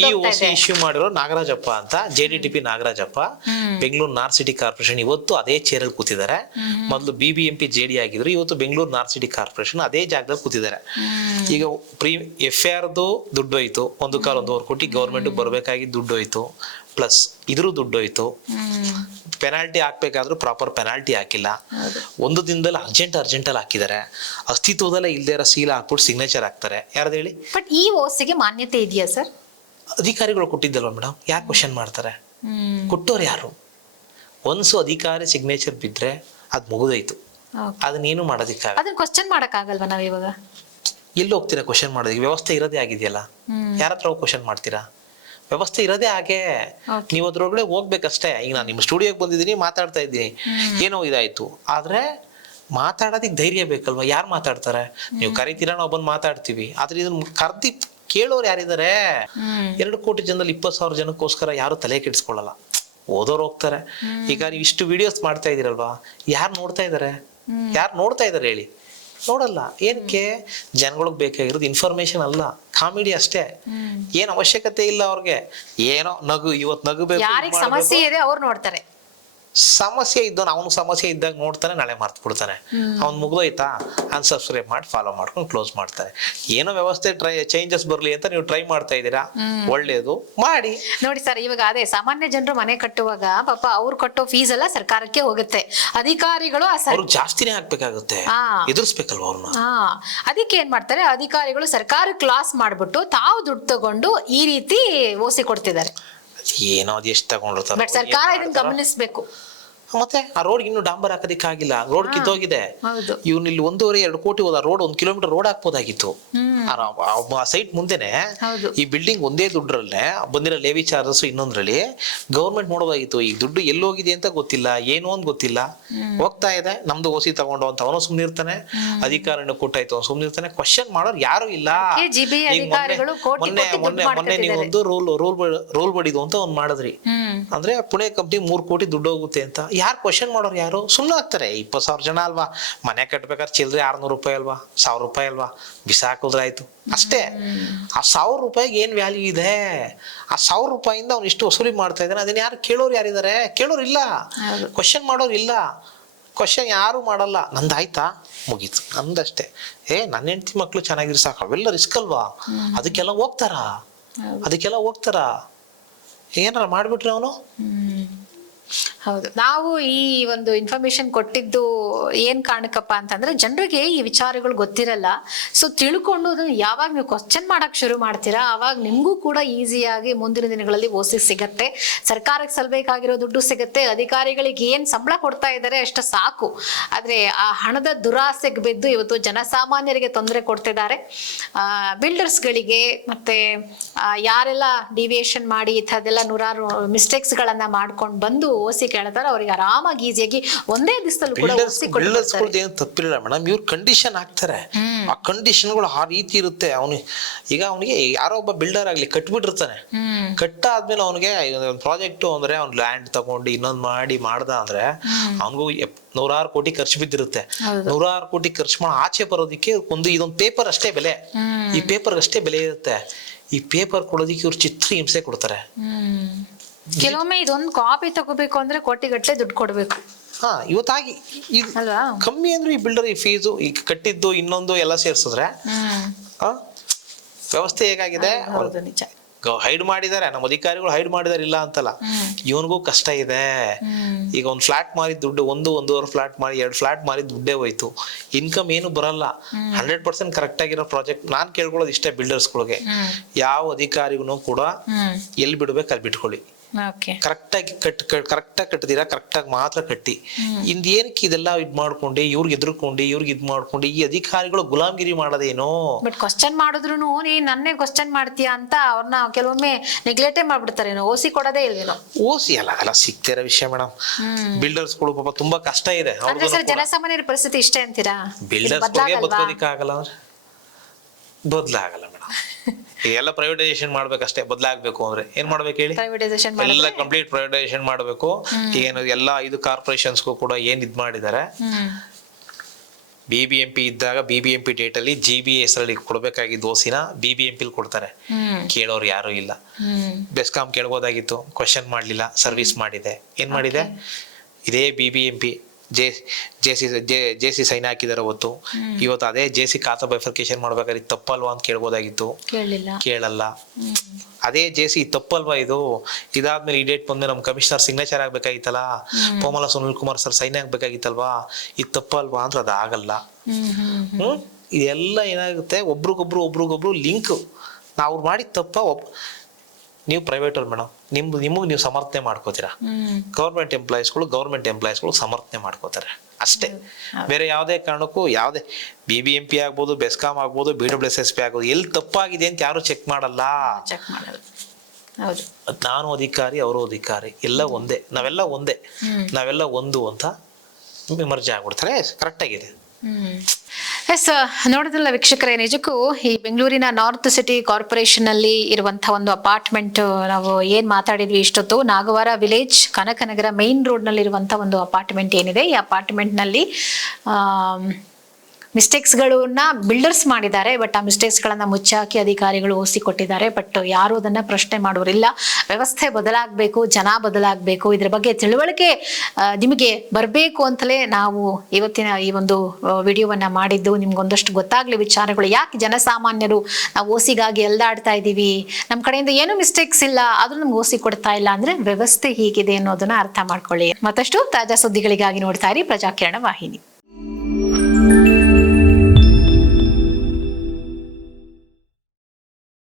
ಈ ಓಸಿ ಇಶ್ಯೂ ಮಾಡಿರೋ ನಾಗರಾಜಪ್ಪ ಅಂತ, JDTP Nagarajappa, Bengaluru north city corporation, ಇವತ್ತು ಅದೇ ಚೇರ್ ಅಲ್ಲಿ ಕೂತಿದ್ದಾರೆ. ಮೊದಲು BBMP JD ಆಗಿದ್ರು, ಇವತ್ತು ಬೆಂಗಳೂರು ನಾರ್ತ್ ಸಿಟಿ ಕಾರ್ಪೊರೇಷನ್ ಅದೇ ಜಾಗದಲ್ಲಿ ಕೂತಿದ್ದಾರೆ. ಈಗ FIR ದುಡ್ಡು ಹೋಯ್ತು, 1.25 ಕೋಟಿ ಗೌರ್ಮೆಂಟ್ ಬರ್ಬೇಕಾಗಿ ದುಡ್ಡು ಹೋಯ್ತು, ಪ್ಲಸ್ ಇದ್ರೂ ದುಡ್ಡು ಹೋಯ್ತು. ಪೆನಾಲ್ಟಿ ಹಾಕ್ಬೇಕಾದ್ರೂ ಪ್ರಾಪರ್ ಪೆನಾಲ್ಟಿ ಹಾಕಿಲ್ಲ. ಒಂದು ದಿನದಲ್ಲಿ ಅರ್ಜೆಂಟ್ ಅಲ್ಲಿ ಹಾಕಿದ್ದಾರೆ. ಅಸ್ತಿತ್ವದಲ್ಲೇ ಇಲ್ದೇ ಇರೋ ಸೀಲ್ ಹಾಕ್ಬಿಟ್ಟು ಸಿಗ್ನೇಚರ್ ಹಾಕ್ತಾರೆ. ಯಾರ್ದು ಹೇಳಿ? ಬಟ್ ಈ ಓಸಿಗೆ ಮಾನ್ಯತೆ ಇದೆಯಾ ಸರ್? ಅಧಿಕಾರಿಗಳು ಕೊಟ್ಟಿದ್ದಲ್ವ ಮೇಡಮ್, ಯಾರು ಕ್ವಶನ್ ಮಾಡ್ತಾರೆ? ಕೊಟ್ಟವ್ರು ಯಾರು? ಒನ್ಸು ಅಧಿಕಾರಿ ಸಿಗ್ನೇಚರ್ ಬಿದ್ರೆ ಅದ್ ಮುಗಿದೋಯ್ತು, ಅದನ್ನೇನು ಮಾಡೋದಿಕ್ಕಾಗಲ್ಲ. ಅದನ್ನ ಕ್ವಶನ್ ಮಾಡಕ್ಕಾಗಲ್ವಾ ನಾವ್ ಇವಾಗ? ಎಲ್ಲಿ ಹೋಗ್ತೀರಾ ಕ್ವಶನ್ ಮಾಡೋದಕ್ಕೆ? ವ್ಯವಸ್ಥೆ ಇರೋದೇ ಆಗಿದೆಯಲ್ಲ, ಯಾರ ಹತ್ರ ಹೋಗಿ ಕ್ವಶನ್ ಮಾಡ್ತೀರಾ? ವ್ಯವಸ್ಥೆ ಇರೋದೇ ಹಾಗೆ, ನೀವು ಅದ್ರೊಳಗಡೆ ಹೋಗ್ಬೇಕಷ್ಟೇ. ಈಗ ನಾನು ನಿಮ್ಮ ಸ್ಟುಡಿಯೋಗೆ ಬಂದಿದ್ದೀನಿ, ಮಾತಾಡ್ತಾ ಇದ್ದೀನಿ, ಏನೋ ಇದಾಯ್ತು, ಆದ್ರೆ ಮಾತಾಡೋದಿಕ್ ಧೈರ್ಯ ಬೇಕಲ್ವಾ? ಯಾರು ಮಾತಾಡ್ತಾರೆ? ನೀವು ಕರಿತೀರಾ, ನಾವು ಬಂದು ಮಾತಾಡ್ತೀವಿ. ಆದ್ರೆ ಇದನ್ನ ಕರ್ದಿ ಕೇಳೋರು ಯಾರಿದ್ದಾರೆ? 2 ಕೋಟಿ ಜನದಲ್ಲಿ 20,000 ಜನಕ್ಕೋಸ್ಕರ ಯಾರು ತಲೆ ಕೆಡಿಸ್ಕೊಳ್ಳಲ್ಲ, ಓದೋರು ಹೋಗ್ತಾರೆ. ಈಗ ನೀವು ಇಷ್ಟು ವಿಡಿಯೋಸ್ ಮಾಡ್ತಾ ಇದೀರಲ್ವಾ, ಯಾರು ನೋಡ್ತಾ ಇದಾರೆ ಹೇಳಿ? ನೋಡಲ್ಲ. ಏನಕ್ಕೆ? ಜನಗಳಿಗೆ ಬೇಕಾಗಿರೋದು ಇನ್ಫಾರ್ಮೇಶನ್ ಅಲ್ಲ, ಕಾಮಿಡಿ ಅಷ್ಟೇ. ಏನ್ ಅವಶ್ಯಕತೆ ಇಲ್ಲ ಅವ್ರಿಗೆ. ಏನೋ ಇವತ್ತು ನಗಬೇಕು, ಯಾರಿಗೆ ಸಮಸ್ಯೆ ಇದೆ ಅವ್ರು ನೋಡ್ತಾರೆ. ಸಮಸ್ಯೆ ಇದ್ದವನು ಅವನು ಸಮಸ್ಯೆ ಇದ್ದಾಗ ನೋಡ್ತಾನೆ, ನಾಳೆ ಮರ್ತು ಬಿಡ್ತಾನೆ. ಅವ್ನು ಮುಗ್ದೋಯ್ತಾ, ಅನ್ಸಬ್ಸ್ಕ್ರೈಬ್ ಮಾಡಿ ಫಾಲೋ ಮಾಡ್ಕೊಂಡು ಕ್ಲೋಸ್ ಮಾಡ್ತಾರೆ. ಏನೋ ವ್ಯವಸ್ಥೆ ಚೇಂಜಸ್ ಬರ್ಲಿ ಅಂತ ನೀವು ಟ್ರೈ ಮಾಡ್ತಾ ಇದ್ದೀರಾ, ಒಳ್ಳೇದು ಮಾಡಿ. ನೋಡಿ ಸರ್, ಇವಾಗ ಅದೇ ಸಾಮಾನ್ಯ ಜನರು ಮನೆ ಕಟ್ಟುವಾಗ ಪಾಪ ಅವ್ರು ಕಟ್ಟೋ ಫೀಸ್ ಎಲ್ಲ ಸರ್ಕಾರಕ್ಕೆ ಹೋಗುತ್ತೆ. ಅಧಿಕಾರಿಗಳು ಅವ್ರು ಜಾಸ್ತಿನೇ ಹಾಕ್ಬೇಕಾಗುತ್ತೆ, ಎದುರಿಸ್ಬೇಕಲ್ವ ಅವ್ರನ್ನ. ಅದಕ್ಕೆ ಏನ್ ಮಾಡ್ತಾರೆ ಅಧಿಕಾರಿಗಳು, ಸರ್ಕಾರಕ್ಕೆ ಲಾಸ್ ಮಾಡ್ಬಿಟ್ಟು ತಾವು ದುಡ್ಡು ತಗೊಂಡು ಈ ರೀತಿ ಓಸಿ ಕೊಡ್ತಿದ್ದಾರೆ. ಏನೋ ಅದು ಎಷ್ಟು ತಗೊಂಡಿರ್ತಾರೆ. ಬಟ್ ಸರ್ಕಾರ ಇದನ್ನ ಗಮನಿಸಬೇಕು. ಮತ್ತೆ ಆ ರೋಡ್ ಇನ್ನು ಡಾಂಬರ್ ಹಾಕೋದಿಕ್ಕಾಗಿಲ್ಲ, ರೋಡ್ ಕಿತ್ತೋಗಿದೆ. ಇವ್ನು ಇಲ್ಲಿ 1.5-2 ಕೋಟಿ ಹೋದ ರೋಡ್, 1 ಕಿಲೋಮೀಟರ್ ರೋಡ್ ಹಾಕ್ಬೋದಾಗಿತ್ತು. ಆ ಸೈಟ್ ಮುಂದೆನೆ ಈ ಬಿಲ್ಡಿಂಗ್ ಒಂದೇ ದುಡ್ಡರಲ್ಲೇ ಬಂದಿರೋ ಲೇವಿ ಚಾರ್ಜಸ್ ಇನ್ನೊಂದ್ರಲ್ಲಿ ಗೌರ್ಮೆಂಟ್ ನೋಡೋದಾಗಿತ್ತು. ಈ ದುಡ್ಡು ಎಲ್ಲೋಗಿದೆ ಅಂತ ಗೊತ್ತಿಲ್ಲ, ಏನು ಅಂತ ಗೊತ್ತಿಲ್ಲ, ಹೋಗ್ತಾ ಇದೆ. ನಮ್ದು ಓಸಿ ತಗೊಂಡು ಅಂತ ಅವನು ಸುಮ್ನಿರ್ತಾನೆ, ಅಧಿಕಾರನ ಕೊಟ್ಟಾಯ್ತು ಅವ್ನು ಸುಮ್ನಿರ್ತಾನೆ. ಕ್ವಶನ್ ಮಾಡೋರು ಯಾರು ಇಲ್ಲ. ಮೊನ್ನೆ ನೀವು ಒಂದು ರೂಲ್ ಬಡಿದು ಅಂತ ಒಂದ್ ಮಾಡಿದ್ರಿ, ಅಂದ್ರೆ ಪುಣೆ ಕಂಪ್ನಿ 3 ಕೋಟಿ ದುಡ್ಡು ಹೋಗುತ್ತೆ ಅಂತ. ಯಾರು ಕ್ವಶನ್ ಮಾಡೋರು ಯಾರು? ಸುಮ್ಮನೆ ಆಗ್ತಾರೆ. 20,000 ಜನ ಅಲ್ವಾ, ಮನೆ ಕಟ್ಬೇಕಾದ್ರೆ ಚಿಲ್ಲರೆ 600 ರೂಪಾಯಿ ಅಲ್ವಾ, 1000 ರೂಪಾಯಿ ಅಲ್ವಾ, ಬಿಸಾಕಿದ್ರಾಯ್ತು ಅಷ್ಟೇ. ಆ 1000 ರೂಪಾಯಿಗೆ ಏನ್ ವ್ಯಾಲ್ಯೂ ಇದೆ? ಆ 1000 ರೂಪಾಯಿಂದ ಅವ್ನು ಇಷ್ಟು ವಸೂಲಿ ಮಾಡ್ತಾ ಇದ್ದಾನೆ. ಅದನ್ನ ಯಾರು ಕೇಳೋರು ಯಾರಿದ್ದಾರೆ? ಕೇಳೋರು ಇಲ್ಲ, ಕ್ವಶನ್ ಮಾಡೋರು ಇಲ್ಲ. ಕ್ವಶನ್ ಯಾರು ಮಾಡಲ್ಲ. ನಂದಾಯ್ತಾ, ಮುಗೀತು, ನಂದಷ್ಟೇ. ನನ್ನ ಹೆಂಡತಿ ಮಕ್ಳು ಚೆನ್ನಾಗಿರಿ ಸಾಕು, ಅವೆಲ್ಲ ರಿಸ್ಕ್ ಅಲ್ವಾ? ಅದಕ್ಕೆಲ್ಲ ಹೋಗ್ತಾರ. ಏನಾರ ಮಾಡ್ಬಿಟ್ರೆ ಅವನು. ಹೌದು, ನಾವು ಈ ಒಂದು ಇನ್ಫಾರ್ಮೇಶನ್ ಕೊಟ್ಟಿದ್ದು ಏನ್ ಕಾರಣಕ್ಕಪ್ಪ ಅಂತಂದ್ರೆ ಜನರಿಗೆ ಈ ವಿಚಾರಗಳು ಗೊತ್ತಿರಲ್ಲ. ಸೊ ತಿಳ್ಕೊಂಡು ಅದನ್ನ ಯಾವಾಗ ನೀವು ಕ್ವಶನ್ ಮಾಡಕ್ ಶುರು ಮಾಡ್ತೀರಾ, ಅವಾಗ ನಿಮ್ಗೂ ಕೂಡ ಈಸಿಯಾಗಿ ಮುಂದಿನ ದಿನಗಳಲ್ಲಿ ಓಸಿ ಸಿಗತ್ತೆ, ಸರ್ಕಾರಕ್ಕೆ ಸಲ್ಬೇಕಾಗಿರೋ ದುಡ್ಡು ಸಿಗತ್ತೆ, ಅಧಿಕಾರಿಗಳಿಗೆ ಏನ್ ಸಂಬಳ ಕೊಡ್ತಾ ಇದ್ದಾರೆ ಅಷ್ಟ ಸಾಕು. ಆದ್ರೆ ಆ ಹಣದ ದುರಾಸೆಗೆ ಬಿದ್ದು ಇವತ್ತು ಜನಸಾಮಾನ್ಯರಿಗೆ ತೊಂದರೆ ಕೊಡ್ತಿದ್ದಾರೆ. ಬಿಲ್ಡರ್ಸ್ ಗಳಿಗೆ ಮತ್ತೆ ಯಾರೆಲ್ಲ ಡಿವಿಯೇಷನ್ ಮಾಡಿ ಈ ಥರದೆಲ್ಲ ನೂರಾರು ಮಿಸ್ಟೇಕ್ಸ್ ಗಳನ್ನ ಮಾಡ್ಕೊಂಡು ಬಂದು ಓಸಿ ಕೇಳ್ತಾರೆ, ಅವ್ರಿಗೆ ಆರಾಮಾಗಿ ಈಸಿಯಾಗಿ ಒಂದೇ ದಿವಸದಲ್ಲೂ ಕೂಡ ಓಸಿ ಕೊಡ್ತಾರೆ. ಏನು ತಪ್ಪಿಲ್ಲ ಮೇಡಮ್, ಇವ್ರು ಕಂಡೀಷನ್ ಹಾಕ್ತಾರೆ. ಆ ಕಂಡೀಷನ್ಗಳು ಆ ರೀತಿ ಇರುತ್ತೆ. ಅವನಿಗೆ ಯಾರೋ ಒಬ್ಬ ಬಿಲ್ಡರ್ ಆಗ್ಲಿ ಕಟ್ಬಿಟ್ಟಿರ್ತಾನೆ, ಕಟ್ಟಾದ್ಮೇಲೆ ಅವನಿಗೆ ಪ್ರಾಜೆಕ್ಟ್ ಅಂದ್ರೆ ಅವ್ನ್ ಲ್ಯಾಂಡ್ ತಗೊಂಡು ಇನ್ನೊಂದ್ ಮಾಡ್ದ ಅಂದ್ರೆ ಅವನಿಗೂ 100 ಕೋಟಿ ಖರ್ಚು ಬಿದ್ದಿರುತ್ತೆ. 100 ಕೋಟಿ ಖರ್ಚು ಮಾಡಿ ಆಚೆ ಬರೋದಿಕ್ಕೆ ಇದೊಂದು ಪೇಪರ್ ಅಷ್ಟೇ ಬೆಲೆ, ಈ ಪೇಪರ್ ಅಷ್ಟೇ ಬೆಲೆ ಇರುತ್ತೆ. ಈ ಪೇಪರ್ ಕೊಡೋದಿಕ್ಕೆ ಇವ್ರು ಚಿತ್ರ ಹಿಂಸೆ ಕೊಡ್ತಾರೆ. ಕೆಲವೊಮ್ಮೆ ಇದೊಂದು ಕಾಪಿ ತಗೋಬೇಕು ಅಂದ್ರೆ ಕೋಟಿಗಟ್ಟಲೆ ದುಡ್ಡು ಕೊಡ್ಬೇಕು ಹಾ ಇವತ್ತಾಗಿ ಇದು ಅಲ್ವಾ? ಕಮ್ಮಿ ಅಂದ್ರೆ ಈ ಬಿಲ್ಡರ್ ಈ ಫೀಸು ಈ ಕಟ್ಟಿದ್ದು ಇನ್ನೊಂದು ಎಲ್ಲ ಸೇರ್ಸಿದ್ರೆ ವ್ಯವಸ್ಥೆ ಹೇಗಾಗಿದೆ. ಹೌದು ನಿಜ. ಹೈಡ್ ಮಾಡಿದ್ದಾರೆ, ನಮ್ಮ ಅಧಿಕಾರಿಗಳು ಹೈಡ್ ಮಾಡಿದಾರೆ ಇಲ್ಲ ಅಂತಲ್ಲ, ಇವನಿಗೂ ಕಷ್ಟ ಇದೆ. ಈಗ ಒಂದು ಫ್ಲಾಟ್ ಮಾರಿದ ದುಡ್ಡು, ಒಂದೂವರೆ ಫ್ಲಾಟ್ ಮಾರಿ 2 ಫ್ಲಾಟ್ ಮಾರಿದ ದುಡ್ಡೇ ಹೋಯ್ತು, ಇನ್ಕಮ್ ಏನು ಬರಲ್ಲ. 100% ಕರೆಕ್ಟ್ ಆಗಿರೋ ಪ್ರಾಜೆಕ್ಟ್ ನಾನ್ ಕೇಳ್ಕೊಳ್ಳೋದು ಇಷ್ಟೇ ಬಿಲ್ಡರ್ಸ್ಗಳಿಗೆ, ಯಾವ ಅಧಿಕಾರಿಗೂ ಕೂಡ ಎಲ್ಲಿ ಬಿಡ್ಬೇಕು ಅಲ್ಲಿ ಬಿಟ್ಕೊಳ್ಳಿ, ಕರೆಕ್ಟಾಗಿ ಕರೆಕ್ಟಾಗಿ ಕಟ್ಟಿದೀರಾ ಕರೆಕ್ಟಾಗಿ ಮಾತ್ರ ಕಟ್ಟಿ. ಏನಕ್ಕೆ ಇದೆಲ್ಲ ಇದ್ ಮಾಡ್ಕೊಂಡು ಇವ್ರಿಗೆ ಇದ್ ಮಾಡ್ಕೊಂಡು ಈ ಅಧಿಕಾರಿಗಳು ಗುಲಾಮ್ಗಿರಿ ಮಾಡೋದೇನೋ. ಬಟ್ ಕ್ವಶನ್ ಮಾಡಿದ್ರು ನೀನ್ ನನ್ನೇ ಕ್ವಶನ್ ಮಾಡ್ತೀಯಾ ಅಂತ ಅವ್ರನ್ನ ಕೆಲವೊಮ್ಮೆ ನೆಗ್ಲೆಕ್ಟೇ ಮಾಡ್ಬಿಡ್ತಾರೇನೋ, ಓಸಿ ಕೊಡೋದೇ ಇಲ್ವೇನೋ. ಓಸಿ ಅಲ್ಲ ಸಿಗ್ತಿರೋ ವಿಷಯ ಮೇಡಮ್. ಬಿಲ್ಡರ್ಸ್ಗಳು ಪಾಪ ತುಂಬಾ ಕಷ್ಟ ಇದೆ. ಅಂದ್ರೆ ಸರ್ ಜನಸಾಮಾನ್ಯರ ಪರಿಸ್ಥಿತಿ ಇಷ್ಟೇ ಅಂತೀರಾ? ಬಿಲ್ಡರ್ಸ್ಗಳಿಗೆ ಬದುಕೋದಿಕ್ಕಾಗಲ್ಲ ಅಂದ್ರೆ ಬದಲಾಗಲ್ಲ ಮೇಡಮ್. ಎಲ್ಲ ಪ್ರೈವೇಟೈಸೇಷನ್ ಮಾಡ್ಬೇಕಷ್ಟೇ, ಬದಲಾಗಬೇಕು ಅಂದ್ರೆ ಏನ್ ಮಾಡ್ಬೇಕು ಹೇಳಿ? ಎಲ್ಲ ಕಂಪ್ಲೀಟ್ ಪ್ರೈವೇಟೈಸೇಷನ್ ಮಾಡಬೇಕು. ಏನು ಎಲ್ಲ 5 ಕಾರ್ಪೊರೇಷನ್ಸ್ಗೂ ಕೂಡ ಏನ್ ಇದ್ ಮಾಡಿದ್ದಾರೆ, BBMP ಇದ್ದಾಗ BBMP ಡೇಟ್ ಅಲ್ಲಿ GB ಹೆಸರಲ್ಲಿ ಕೊಡ್ಬೇಕಾಗಿದ್ದು ಓಸಿನ BBMP ಕೊಡ್ತಾರೆ, ಕೇಳೋರು ಯಾರು ಇಲ್ಲ. ಬೆಸ್ಕಾಂ ಕೇಳ್ಬೋದಾಗಿತ್ತು, ಕ್ವಶನ್ ಮಾಡ್ಲಿಲ್ಲ, ಸರ್ವಿಸ್ ಮಾಡಿದೆ. ಏನ್ ಮಾಡಿದೆ? ಇದೇ BBMP ಜೆಸಿ ಸೈನ್ ಹಾಕಿದಾರೆ ಅವತ್ತು. ಇವತ್ತು ಅದೇ ಜೆಸಿ ಖಾತಾ ಬೈಫರ್ಕೇಶನ್ ಮಾಡ್ಬೇಕಾದ್ರೆ ತಪ್ಪಲ್ವಾ ಅಂತ ಕೇಳ್ಬೋದಾಗಿತ್ತು, ಕೇಳಲ್ಲ. ಅದೇ ಜೆಸಿ ತಪ್ಪಲ್ವಾ ಇದು, ಇದಾದ್ಮೇಲೆ ಈ ಡೇಟ್ ಬಂದ್ಮೇಲೆ ನಮ್ ಕಮಿಷನರ್ ಸಿಗ್ನೇಚರ್ ಆಗ್ಬೇಕಾಗಿತ್ತಲ್ಲ, ಪೋಮಲ ಸುನಿಲ್ ಕುಮಾರ್ ಸರ್ ಸೈನ್ ಆಗ್ಬೇಕಾಗಿತ್ತಲ್ವಾ, ಇದು ತಪ್ಪಲ್ವಾ ಅಂದ್ರೆ ಅದಾಗಲ್ಲ. ಇದೆಲ್ಲ ಏನಾಗುತ್ತೆ, ಒಬ್ರಿಗೊಬ್ರು ಲಿಂಕ್. ನಾವು ಮಾಡಿದ ತಪ್ಪ ನೀವು ಪ್ರೈವೇಟ್ ಅವ್ರು ಮೇಡಮ್, ನಿಮಗೆ ನೀವು ಸಮರ್ಥನೆ ಮಾಡ್ಕೋತೀರಾ. ಗೌರ್ಮೆಂಟ್ ಎಂಪ್ಲಾಯೀಸ್ಗಳು ಸಮರ್ಥನೆ ಮಾಡ್ಕೋತಾರೆ ಅಷ್ಟೇ. ಬೇರೆ ಯಾವುದೇ ಕಾರಣಕ್ಕೂ ಯಾವುದೇ BBMP ಆಗ್ಬೋದು, ಬೆಸ್ಕಾಂ ಆಗ್ಬೋದು, BWSSP ಆಗ್ಬೋದು, ಎಲ್ಲಿ ತಪ್ಪಾಗಿದೆ ಅಂತ ಯಾರು ಚೆಕ್ ಮಾಡಲ್ಲ. ನಾನು ಅಧಿಕಾರಿ, ಅವರು ಅಧಿಕಾರಿ, ಎಲ್ಲ ಒಂದೇ, ನಾವೆಲ್ಲ ಒಂದು ಅಂತ ಮರ್ಜಿ ಆಗ್ಬಿಡ್ತಾರೆ. ಕರೆಕ್ಟ್ ಆಗಿದೆ. ಎಸ್, ನೋಡಿದ್ರಲ್ಲ ವೀಕ್ಷಕರೇ, ನಿಜಕ್ಕೂ ಈ ಬೆಂಗಳೂರಿನ ನಾರ್ತ್ ಸಿಟಿ ಕಾರ್ಪೊರೇಷನ್ ಅಲ್ಲಿ ಇರುವಂತಹ ಒಂದು ಅಪಾರ್ಟ್ಮೆಂಟ್ ನಾವು ಏನ್ ಮಾತಾಡಿದ್ವಿ ಇಷ್ಟೊತ್ತು, Nagawara village Kanakanagara main road ನಲ್ಲಿ ಇರುವಂತಹ ಒಂದು ಅಪಾರ್ಟ್ಮೆಂಟ್ ಏನಿದೆ, ಈ ಅಪಾರ್ಟ್ಮೆಂಟ್ ನಲ್ಲಿ ಮಿಸ್ಟೇಕ್ಸ್ಗಳನ್ನ ಬಿಲ್ಡರ್ಸ್ ಮಾಡಿದ್ದಾರೆ. ಬಟ್ ಆ ಮಿಸ್ಟೇಕ್ಸ್ಗಳನ್ನ ಮುಚ್ಚಾಕಿ ಅಧಿಕಾರಿಗಳು ಓಸಿ ಕೊಟ್ಟಿದ್ದಾರೆ. ಬಟ್ ಯಾರು ಅದನ್ನ ಪ್ರಶ್ನೆ ಮಾಡೋರಿಲ್ಲ. ವ್ಯವಸ್ಥೆ ಬದಲಾಗಬೇಕು, ಜನ ಬದಲಾಗಬೇಕು, ಇದ್ರ ಬಗ್ಗೆ ತಿಳುವಳಿಕೆ ನಿಮಗೆ ಬರಬೇಕು ಅಂತಲೇ ನಾವು ಇವತ್ತಿನ ಈ ಒಂದು ವಿಡಿಯೋವನ್ನ ಮಾಡಿದ್ದು. ನಿಮ್ಗೊಂದಷ್ಟು ಗೊತ್ತಾಗ್ಲಿ ವಿಚಾರಗಳು, ಯಾಕೆ ಜನಸಾಮಾನ್ಯರು ನಾವು ಓಸಿಗಾಗಿ ಎಲ್ದಾಡ್ತಾ ಇದ್ದೀವಿ, ನಮ್ಮ ಕಡೆಯಿಂದ ಏನು ಮಿಸ್ಟೇಕ್ಸ್ ಇಲ್ಲ ಆದ್ರೂ ನಮ್ಗೆ ಓಸಿ ಕೊಡ್ತಾ ಇಲ್ಲ ಅಂದ್ರೆ ವ್ಯವಸ್ಥೆ ಹೀಗಿದೆ ಅನ್ನೋದನ್ನ ಅರ್ಥ ಮಾಡ್ಕೊಳ್ಳಿ. ಮತ್ತಷ್ಟು ತಾಜಾ ಸುದ್ದಿಗಳಿಗಾಗಿ ನೋಡ್ತಾ ಇರಿ ಪ್ರಜಾಕಿರಣ ವಾಹಿನಿ.